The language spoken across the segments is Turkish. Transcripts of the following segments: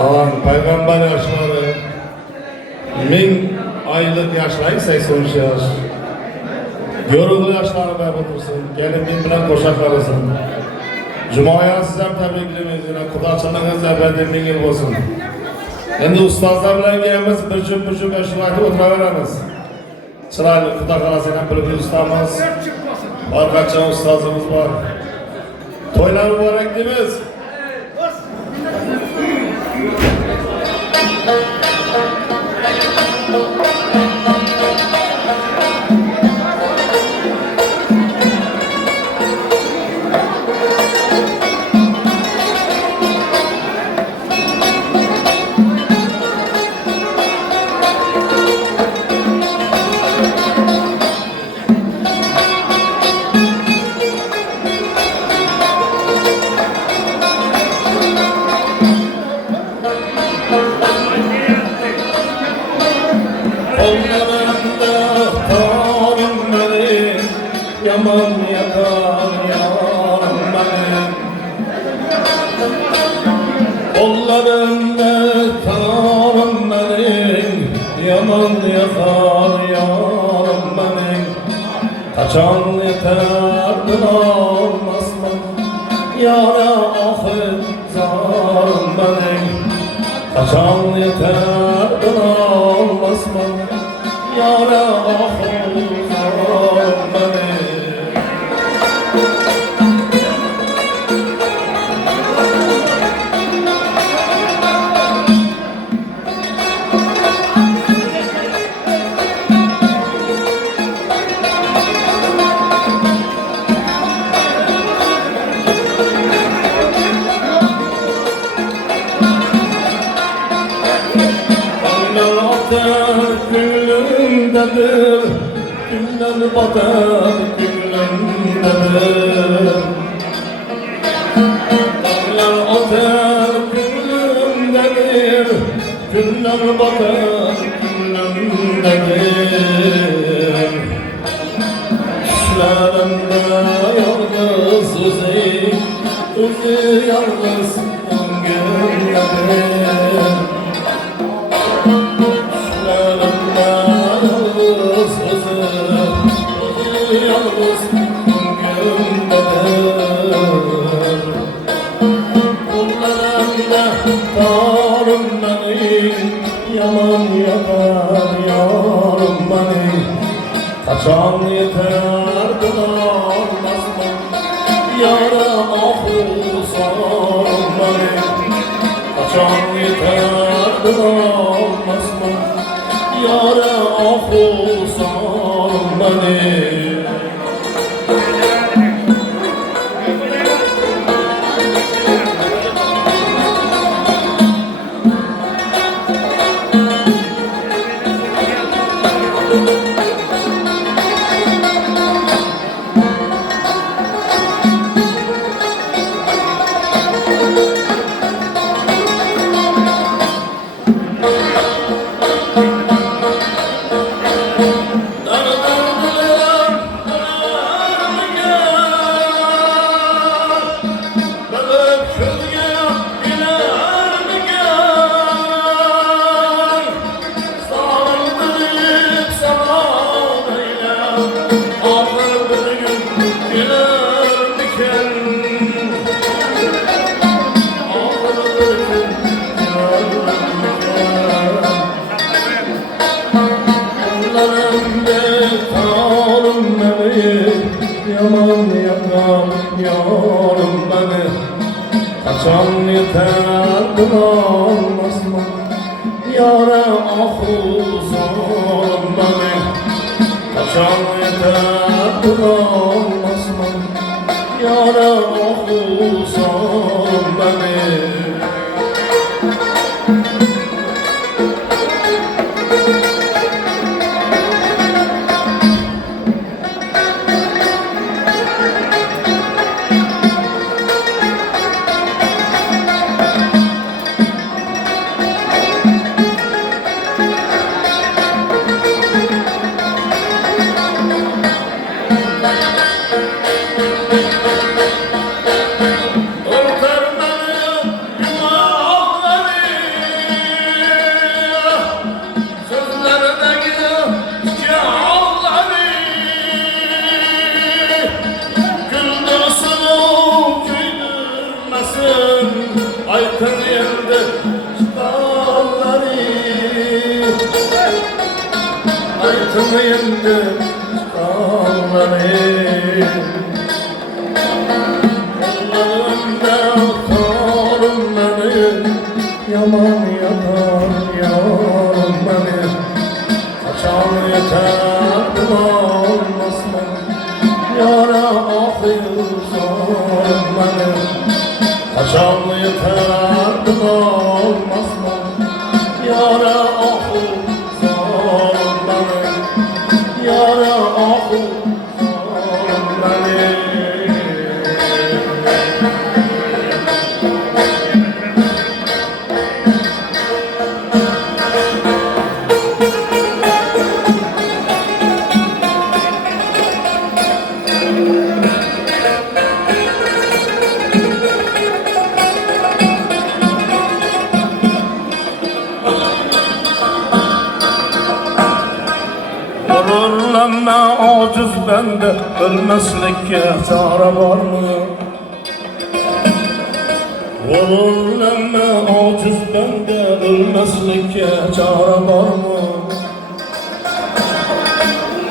Aman Peygamber yaşları 1000 aylık yaşlayı 80 yaş. Yorulu yaşları da bitirsin. Gelin bin bilen koşak arasın. Cuma'ya sizem tebrikliyiz. Yine Kudaçanınız ebedi 1000 yıl olsun. Şimdi ustazlar bilen gelmez bir cüm yaşlayıp oturabiliriz. Çıraylı Kudak arasıyla bir ustamız. Arkaçan ustazımız var. Toylar mübarek değiliz. Yaman yakar yaram benim. Kollarında tarım benim. Yaman yakar yaram benim. Kaçan yeterdin olmaz mı? Yara ahir zarım benim. Kaçan yeterdin olmaz mı? Yara ahir zarım benim. Gülümdedir, günden batar gülümdedir. Dağlar atar gülümdedir, günden batar gülümdedir. Düşlerimde yalnız özü yalnız gülümdedir. Yalnız gönlümdedir. Kullarımda tarım beni, yaman yakar yarım beni. Kaçan yeterdin olmaz mı? Yara ahu sarım beni. Kaçan yeterdin olmaz mı? Yara ahu sarım beni. Yaman yakar yarım beni. Kaçan yeterdin olmaz mı? Yara ahu zarım beni. Kaçan yeterdin olmaz mı? Yara ahu zarım beni. aytın endi çıkanları, aytın endi çıkanları. Kollarımda tutarım beni, yaman yaman yarım beni. Kaçan yeter olmasın, yara ahir zarım beni. Kaçan yeter olmasın, yara ahir zarım beni. Yara ahir zarım beni. Gururlanma aciz bende, ölmeslikке çare var mı? Gururlanma aciz bende, ölmeslikке çare var mı?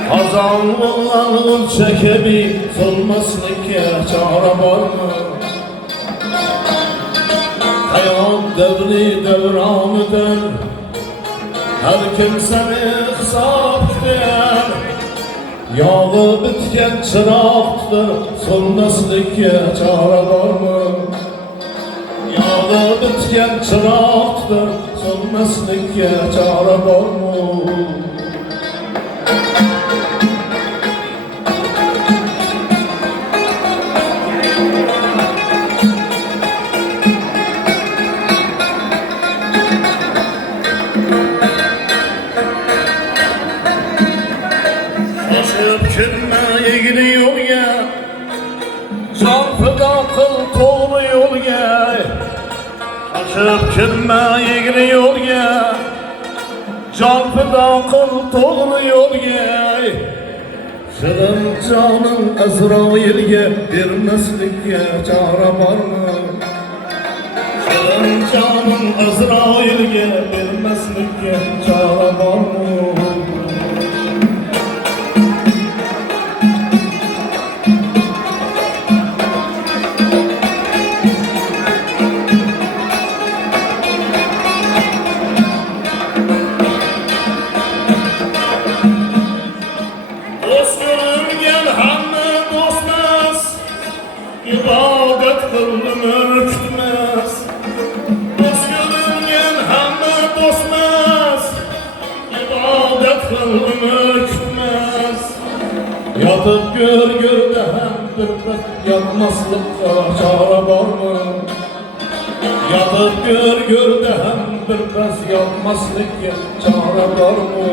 Hazanlılar çekebi, solmaslikке çare var mı? Hayat devri devranıdır, her kimseni hesap tutar. Yağı bitken çıraqdır, sönmeslikке çare var mı? Yağı bitken çıraqdır, sönmeslikке çare var mı? Kürme yigini yolga, can fida qil to'g'ri yo'lga. Qochib kirma yigini yo'lga, can fida qil to'g'ri yo'lga. Shirin jonim Azroilga bermaslikka chora bormi? Shirin jonim Azroilga bermaslikka chora bormi? İbadet kıldım ürkütmez, dost görüngen hamma dostmaz. İbadet kıldım ürkütmez. Yatıp gör de hem bir bes, yatmaslıkta çare var mı? Yatıp gör de hem bir bes, yatmaslıkta çare var mı?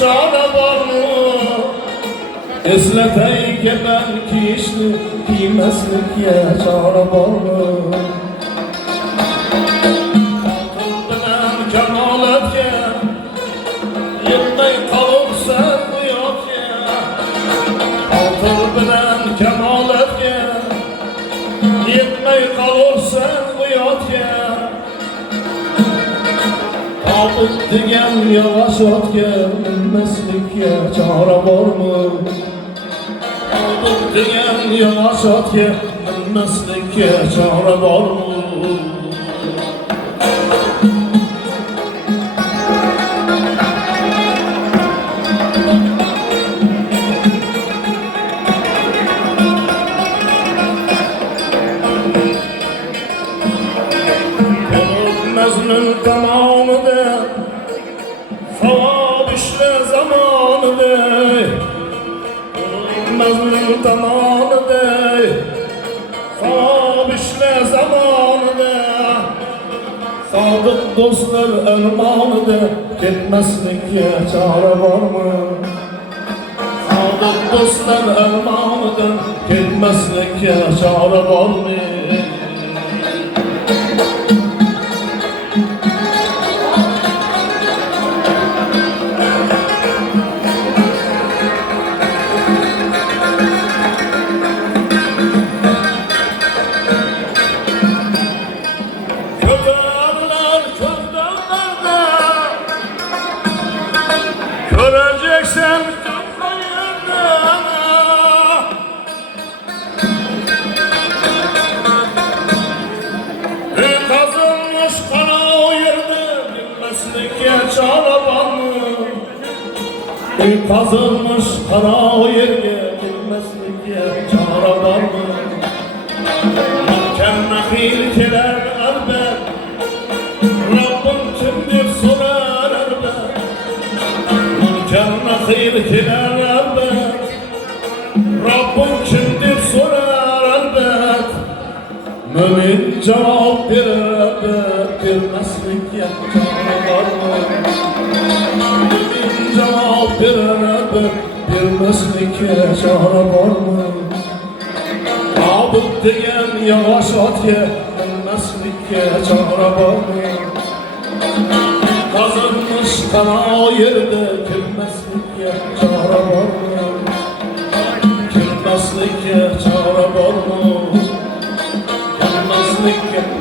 Çare var mı? Esleteyke belki işni, giymeslikye çare var mı? Altın bilen kemaletke, yetmey kalırsan bu yotke. Altın bilen kemaletke, yetmey kalırsan bu yotke. Tabut degen yavaş otga, bilmeslikka çare var mı? Tabut degen yavaş otga, bilmeslikka çare var mı? Mezmun tamamıdır, savab işle zamanıdır. Mezmun tamamıdır, savab işle zamanıda sadık dostlar elmanıda gitmeslikye çare var mı? Sadık dostlar elmanıda gitmeslikye çare var mı? Göreceksen kazılmış kana o yerde bilmeslikye çare var mı? Kazılmış kana o yerde bilmeslikye çare var mı? Mükemmel keler elbet Rabbim kimdir sorar elbet Mükemmel keler elbet Rabbim kimdir sorar elbet Mümin cevap verir elbet bilmeslikye çare var mı? Mümin cevap verir elbet bilmeslikye çare var mı? Abut diyen yavaş at ye bilmeslikye çare var mı? Kazanmış kana o yerde bilmeslikye çare var mı? Bilmeslikye çare var mı? Bilmeslikye